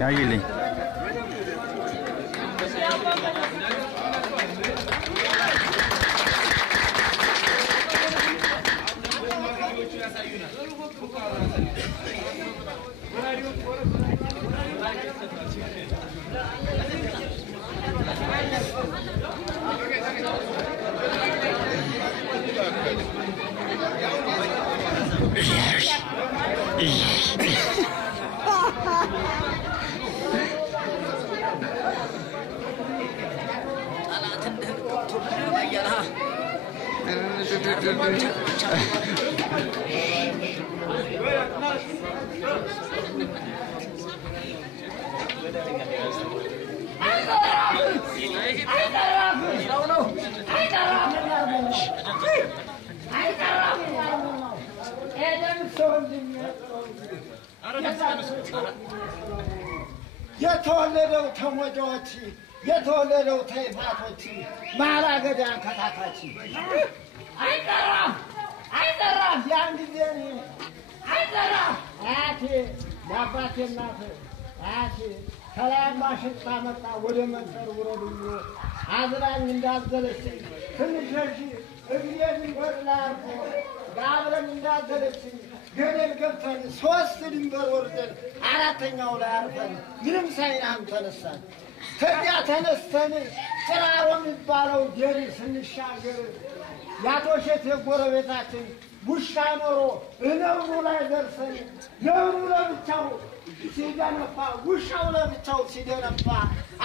ያይልኝ የተወለደው ተሞጆች የተወለደው ተይፋቶች ማላገዳን ከታታች አይጠራም ያን ጊዜ አይጠራም አያቴ ለአባቴ እናት አያቴ ከላይማ ሽታ መጣ ወደ መንጠር ውረዱኝ አዝራኝ እንዳዘለችኝ ትንሽ እግሬን ወርላርቆ ጋብረን እንዳዘለችኝ ገደል ገብተን 3 ድንበር ወርደን አራተኛው ላይ አርፈን ምንም ሳይናም ተነሳን ከዚያ ተነስተን ጥራሮ የሚባለው ጀሪ ስንሻገር ያቶሸት የጎረቤታችን ውሻ ኖሮ እነብሩ ላይ ደርሰን ነብሩ ለብቻው ሲደነፋ ውሻው ለብቻው ሲደነፋ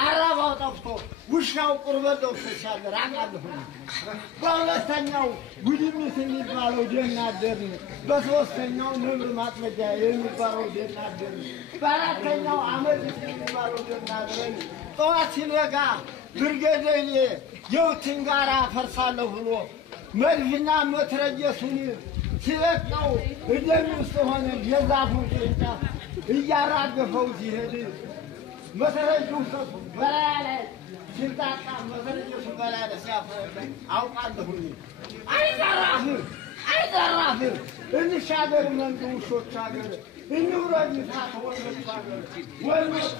አራባው ጠፍቶ ውሻው ቁርበት ደውሶ ሲያገር አቃለሁ በሁለተኛው ጉድምት የሚባለው ደናደር በሶስተኛው ነብር ማጥመጃ የሚባለው ደናደር በአራተኛው አመድ የሚባለው ደናደር ጠዋት ሲነጋ ብርገደኔ የውትን ጋራ ፈርሳለሁ ብሎ መድፍና መትረየሱን ሲለቀው እደም ውስጥ ሆነ የዛፉን ቅርንጫፍ እያራገፈው ሲሄድ መትረየሱ በላይ ሲንጣጣ መትረየሱ በላይ ሲያፈረኝ አውቃለሁኝ አይዘራፍ እንሻገር መንዱ ውሾች አገር እንውረድ ታተወለች አገር ወልሞቹ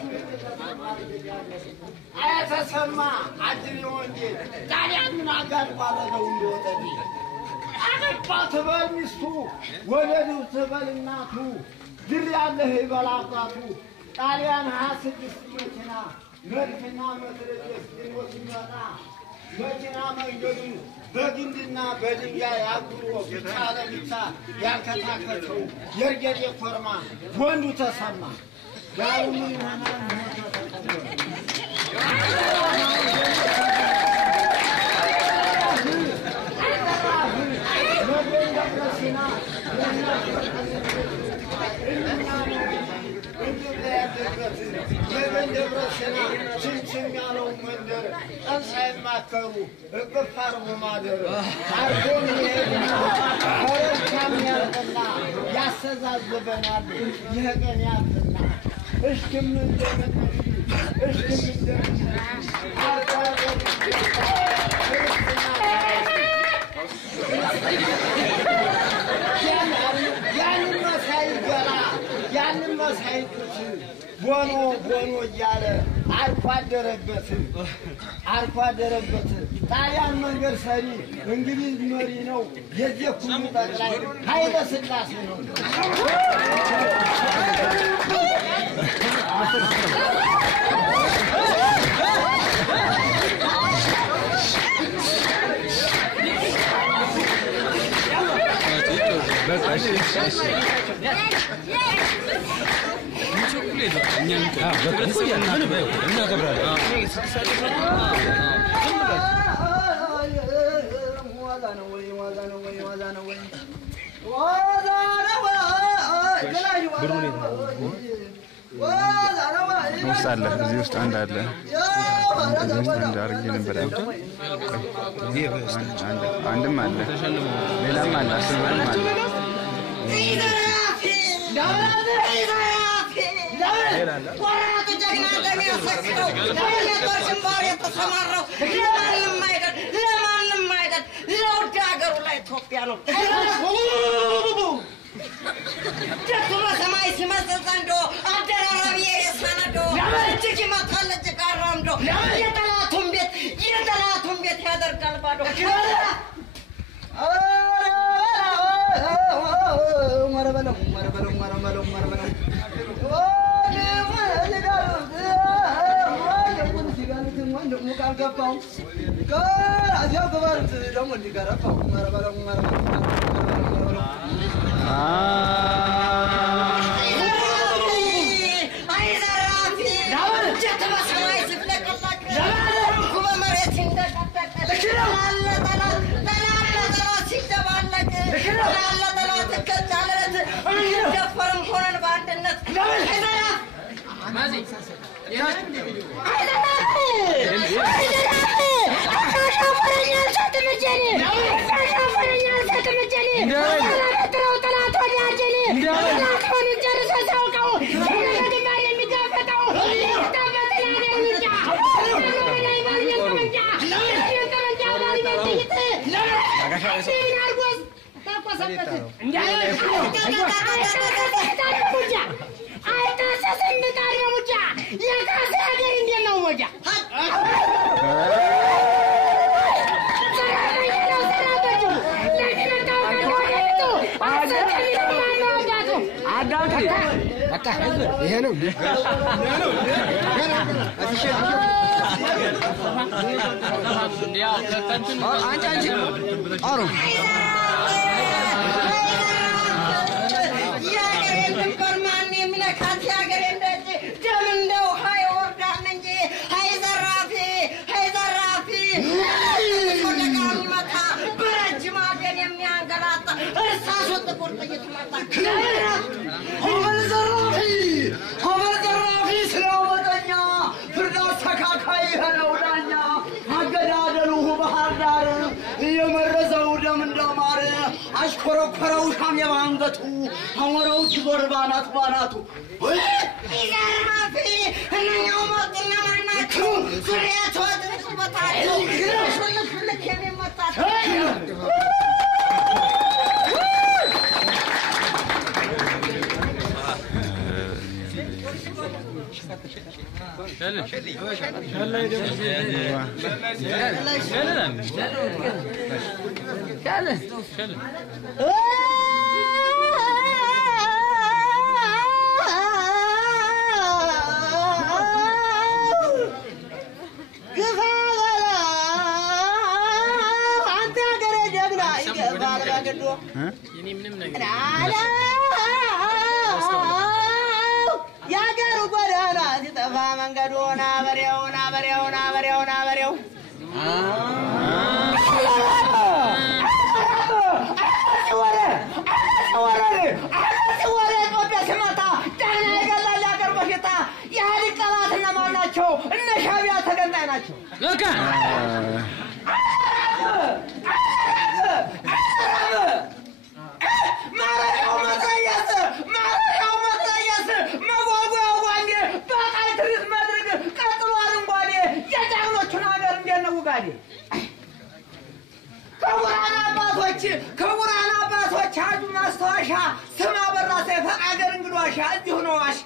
አያተሰማ አጅሪ ወንጌል ጣሊያን ምን አጋድባለሁ እንደወጠኝ አገባት በሚስቱ ወለዱ ተበልናቱ ድር ያለህ ይበላባቱ ጣሊያን 26 መኪና መድፍና መትረየስ ድንቦት ይመጣ መኪና መንገዱ በግንድና በድንጋይ አጉሮ ብቻ ለብቻ ያከታከተው የርገዴ ኮርማ ወንዱ ተሰማ ጋሩ ምን ይሆናል ለበንደብረሽና ችንችን ያለው መንደር ጠንሳይ ማከሩ እቅፋር በማደር አርጎን ይሄድና ወረቻም ያርቅና ያስተዛዝበናል ይህ ቀን ያልፍና እሽክም እንደመነሽ እሽክም እንደመነሽ ያንን መሳይ ቦኖ እያለ አርፎ አደረበት ጣሊያን መንገድ ሰሪ እንግሊዝ መሪ ነው የዚህ ሁሉ ጠቅላይ ኃይለ ሥላሴ ነው وصل له زي وسط عند هذا عند أرجع نبرة عند ماله ليلا ماله أصل ماله Just to my semester, and do, after a year, የጠላቱን ቤት ያደርጋል ባዶ መረበለው ሙቃል ገባው ከዚያው ገባሩት ደግሞ እንዲገረፋው መረበለው አሽኮረኮረው ሻም የባንገቱ አሞራው ሲጎርባናት ባናቱ ይገርማፊ እነኛው ማጥና ማናቸው ዙሪያቶ አድርጉበታቸው ሽልክ የሚመጣቸው ከቡራና አባቶች አዱ ማስተዋሻ ስማ በራ ሰይፈ አገር እንግዶሻ እዚሁ ነው ዋሻ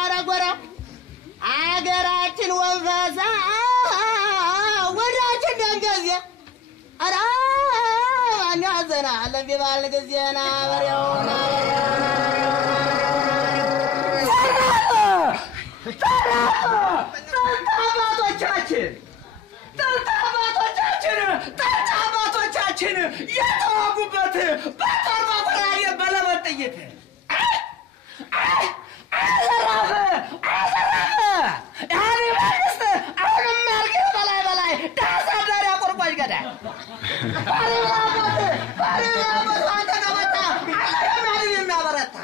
አረጎራ አገራችን ወንፈሳ ወዳችን ደንገዜ አራ አናዘና ለቢባል ገዜና በሬውና አባቶቻችን የተዋጉበት በጦር በጎራዴ በለበት ጥይት አዘራፈ ያኔ መንግስት አሁንም ያርገው በላይ ዳሳዳሪ አቆርቋጅ ገዳይ ባሪያበት አንተ ከመጣ አላየም የሚያበረታ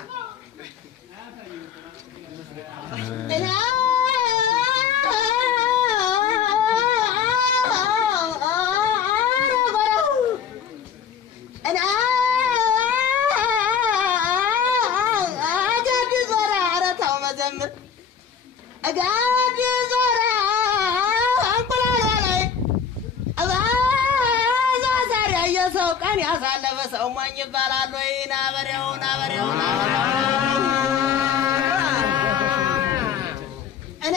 أقعد زورا أنقل علي ሰውማኝ ይባላል ወይ ናበሬው እና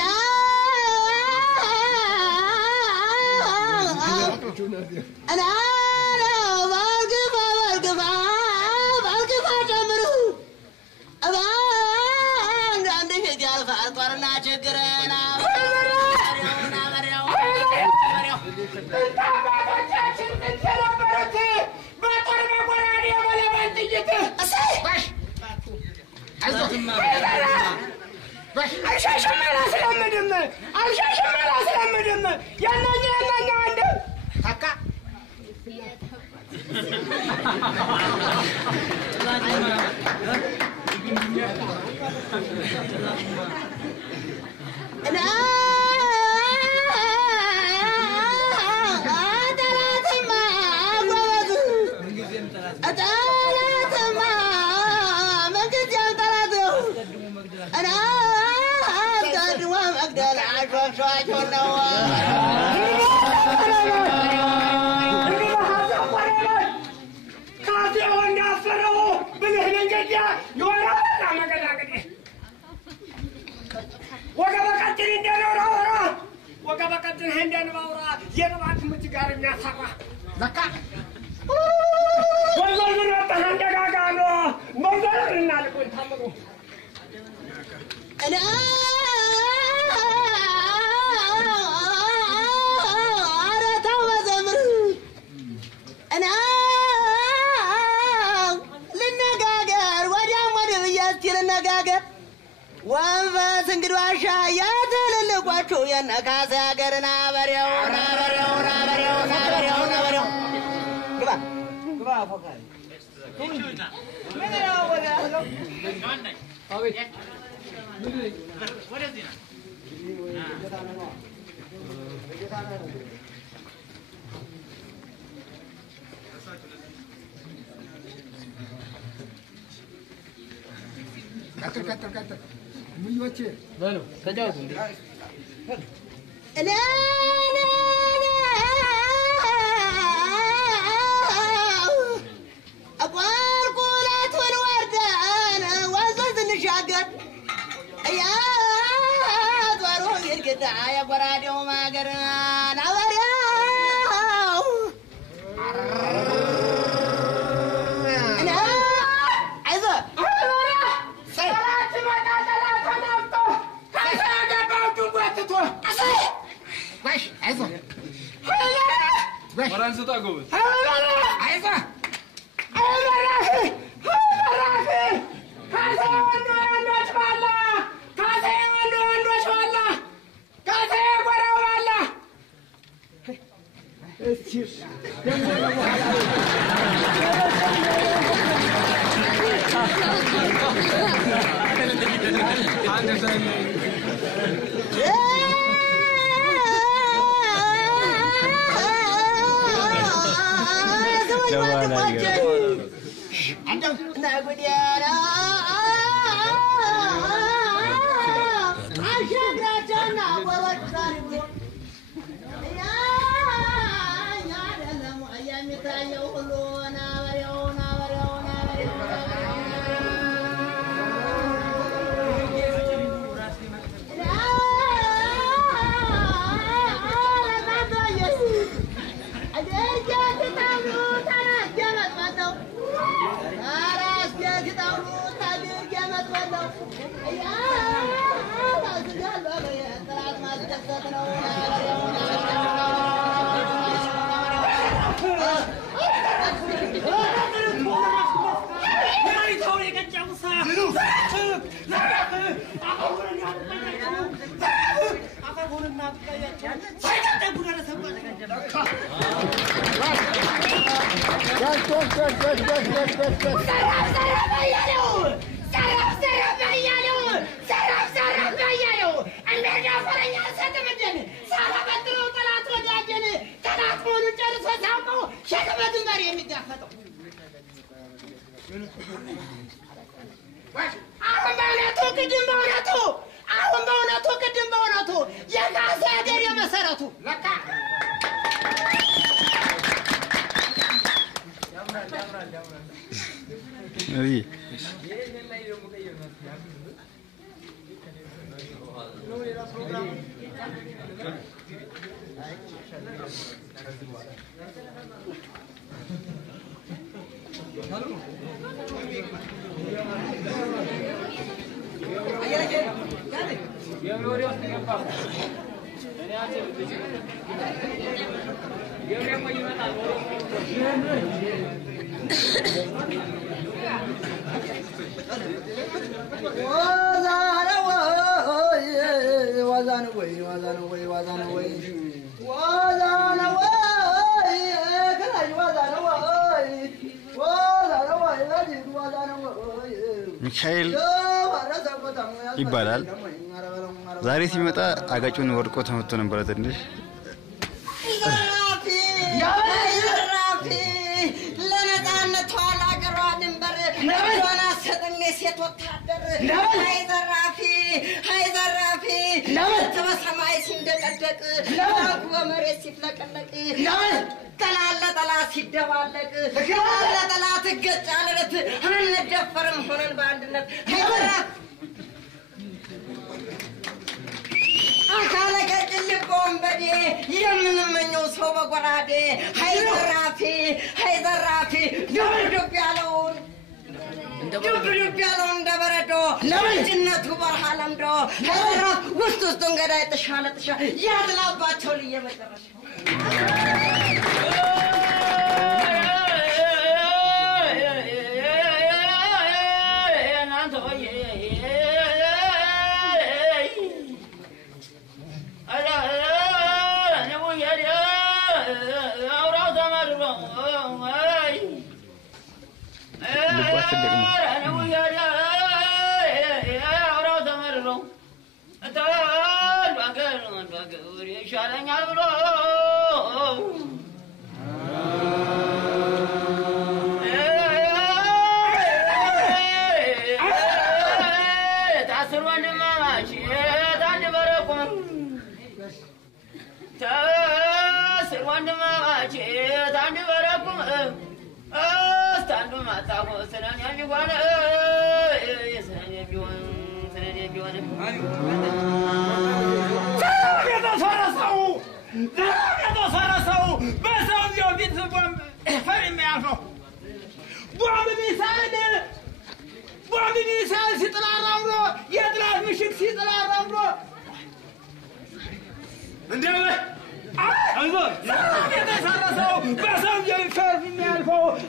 ጨምሩ አንድ ፊት ያልፋል ጦርና ችግርና አባቶቻችን የነበሩት በጦር በጎራዴ በለበን ጥይት አልሻሽም አላስለምድም የእነኛ አንድ ታካ እና ወገበቀትን እንደን ባውራ የቅባት ምት ጋር የሚያሳራ ለካ ወልወል ምን ወጣህ እንደጋጋሎ መንገርና ልቆይ ታምሩ እና አረታው መዘምር እና ልነጋገር ወዲያም ወዲህ ብያስቲ ልነጋገር ወንፈስ እንግዲህ ዋሻ ያተልልቋችሁ የነካሴ ሀገርና በሬው ግባ ፎካሪ ምን ነው ወደ አለው አቤት ወደዚህ ነው ቀጥል ምኞቼ በሉ ተጫወቱ እንዴ አቋርቁላቱን ወርደን ወንዙን ስንሻገር ጦሩ ግድግዳ የጎራዴው ማገር ናበሬው ሚካኤል ይባላል ዛሬ ሲመጣ አጋጩን ወድቆ ተመቶ ነበር ትንሽ ለነጻነት ዋላገሯ ድንበር ሆና ሰጠኝ ሴት ወታደር ሃይዘራፊ በሰማይ ሲንደቀደቅ በመሬት ሲፍለቀለቅ ጠላት ሲደባለቅ ጠላት ገጫለት አንደፈርም ሆነን በአንድነት አካለ ገጭል ቦምበዴ የምንመኘው ሰው በጎራዴ ሃይዘራፊ ድብድብ ያለውን እንደበረዶ ለልጅነቱ በረሃ ለምዶ ውስጡን ገዳይ ተሻለ ያድላባቸው ለየመጨረሻ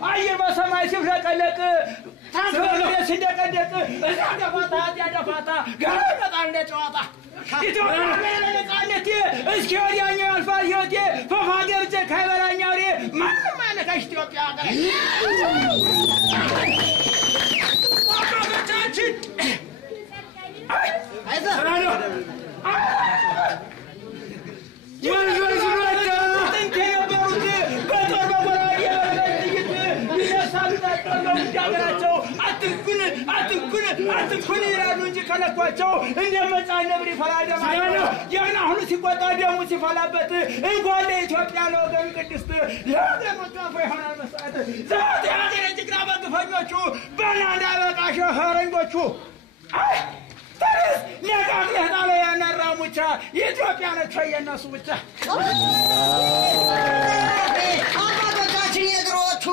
አየር በሰማይ ሲፍለቀለቅ ታንፈለ ሲደቀደቅ ያደፋታ ጋር እንደ ጨዋታ ኢትዮጵያ ለነጻነቴ እስኪ ወዲያኛው አልፋል ህይወቴ ፈፋገር ካይበላኛው ሬ ማንም አይነካሽ ኢትዮጵያ ሀገር አባቶቻችን አይዘራዶ አትኩን ይላሉ እንጂ ከለኳቸው እንደመጣ ነብር ይፈራደማ ያና ሁሉ ሲቆጣ ደሙ ሲፈላበት እንኳን ለኢትዮጵያ ለወገን ቅድስት ለወገኖቿ ይሆናል መስዋዕት ዛት ያገረ ጅግና በግፈኞቹ በናዳ በቃሽ ፈረንጆቹ አይ ተረስ ለጋግለህ ታለ ያናራሙቻ የኢትዮጵያ ነች የነሱ ብቻ አባቶቻችን የድሮቹ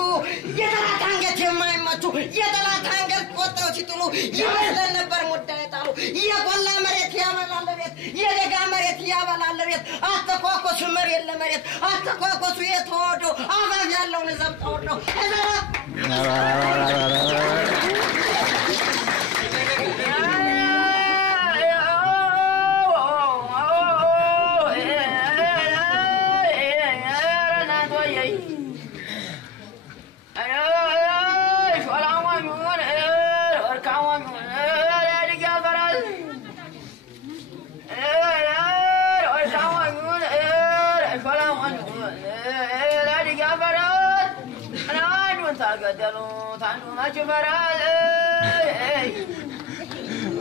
የጠላት አንገት የማይመቱ የጠላት አንገት ቆጠው ሲጥሉ ይመስለን ነበር ሙዳይ ጣሉ የቆላ መሬት ያበላል ቤት የደጋ መሬት ያበላል ቤት አተኳኮሱ መሬት ለመሬት አተኳኮሱ የተወዶ አባብ ያለውን ዘብጣው ነው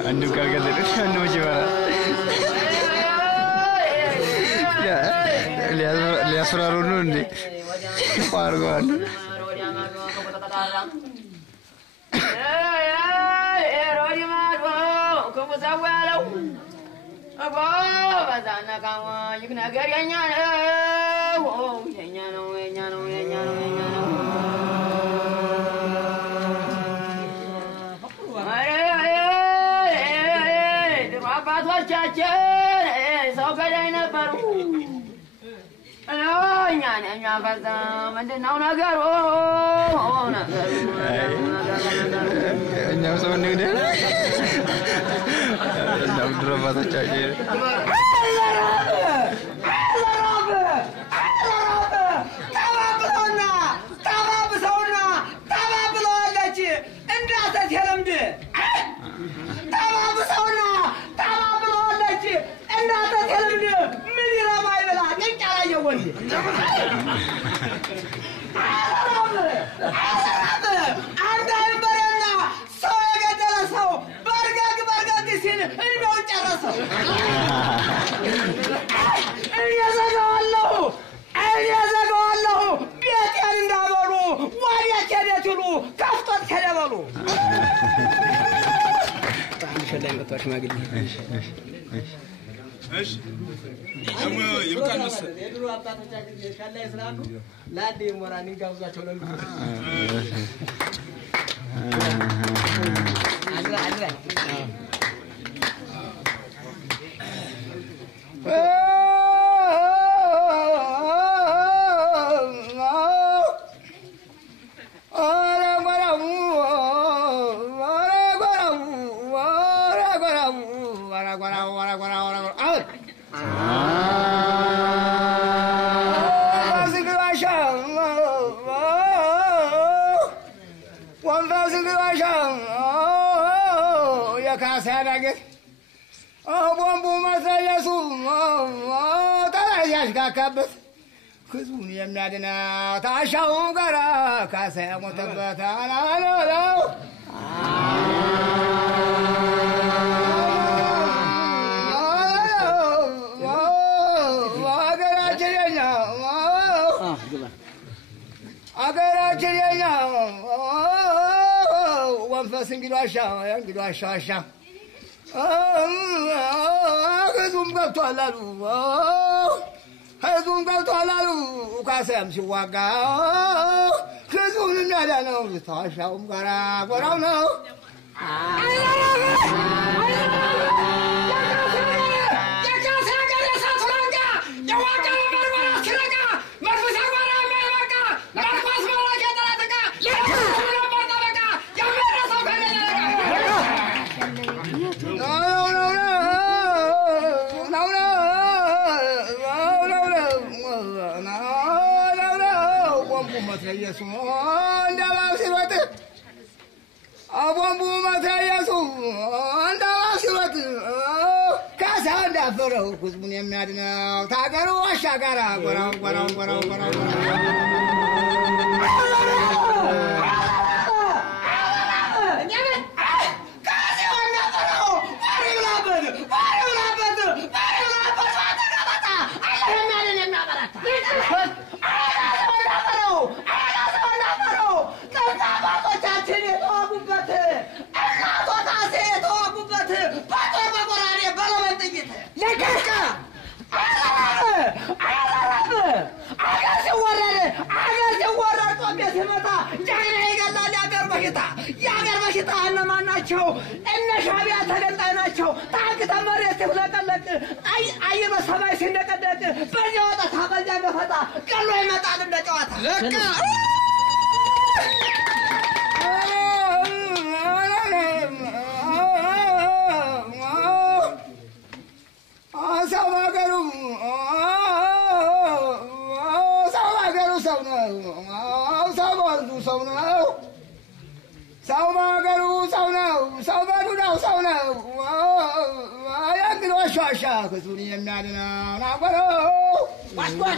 አንዱ ካልገለጠሽ አንዱ መጀመሪያ ሊያስፈራሩ ነው እንዴ ቋርጓል ሮዲ ማዶ ከሙዛው ያለው Bazana Kawa, you can get Yana. Oh, Yano, Yano, Yano, Yano. The Rabat was Chacha, so good I never. Oh, Yan and Yavazam, and then on a girl. Never saw new day. Doctor was a child. What?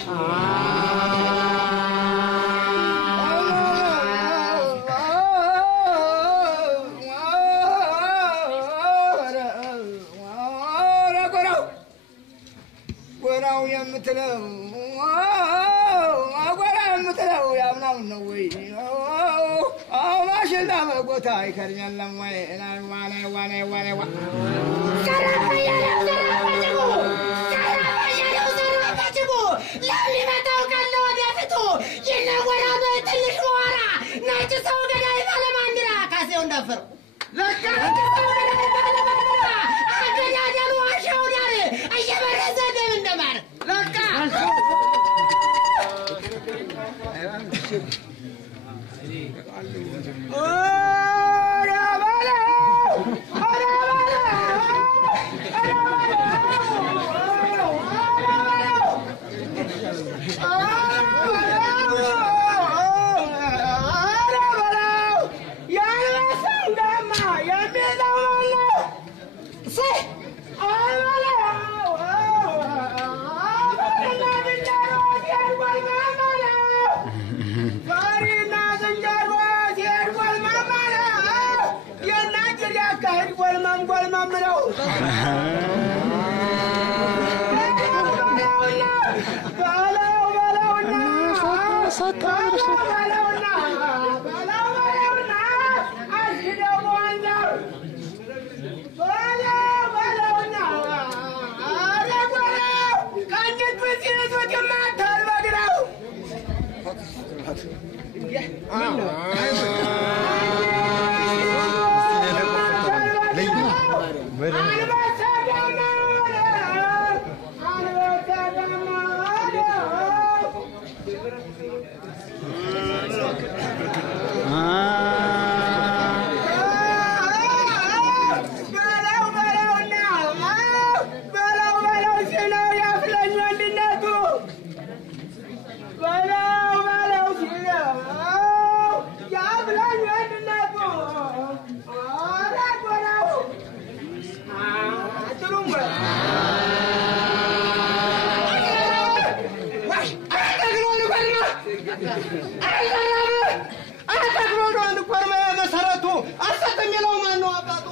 አታክሮዶ እንኳን መሰረቱ አሰተኛው ማን ነው አባቱ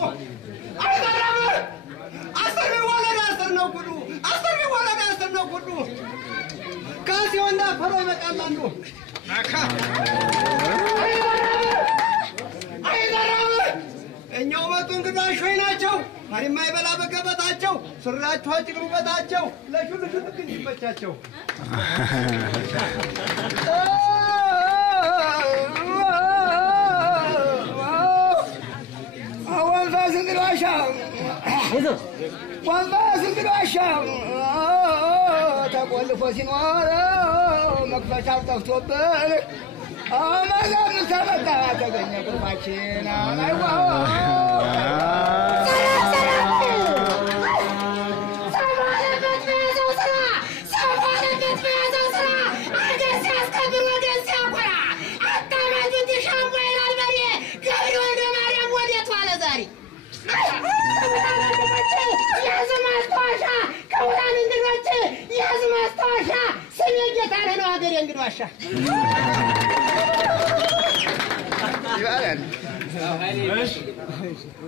አይቀርም አስር ወለዳ አስር ነው ጉዱ አስር ወለዳ አስር ነው ጉዱ ካሲ ወንዳ ፈሮ ይበቃል አንዱ አካ አይቀርም እኛው መጡ እንግዳሽ ወይ ናቸው ማሪማ ይበላ በገበታቸው ስራቸው አጭቅሩበታቸው ለሹሉ ሽጥቅ ይመቻቸው ወንፋስ እንግዳሻ ወንፋስ እንግዳሻ ተቆልፎ ሲኖር መክፈቻው ጠፍቶብን አማዛም ተመጣ ተገኘ ቁርባችን አይዋ Enggak Gimana?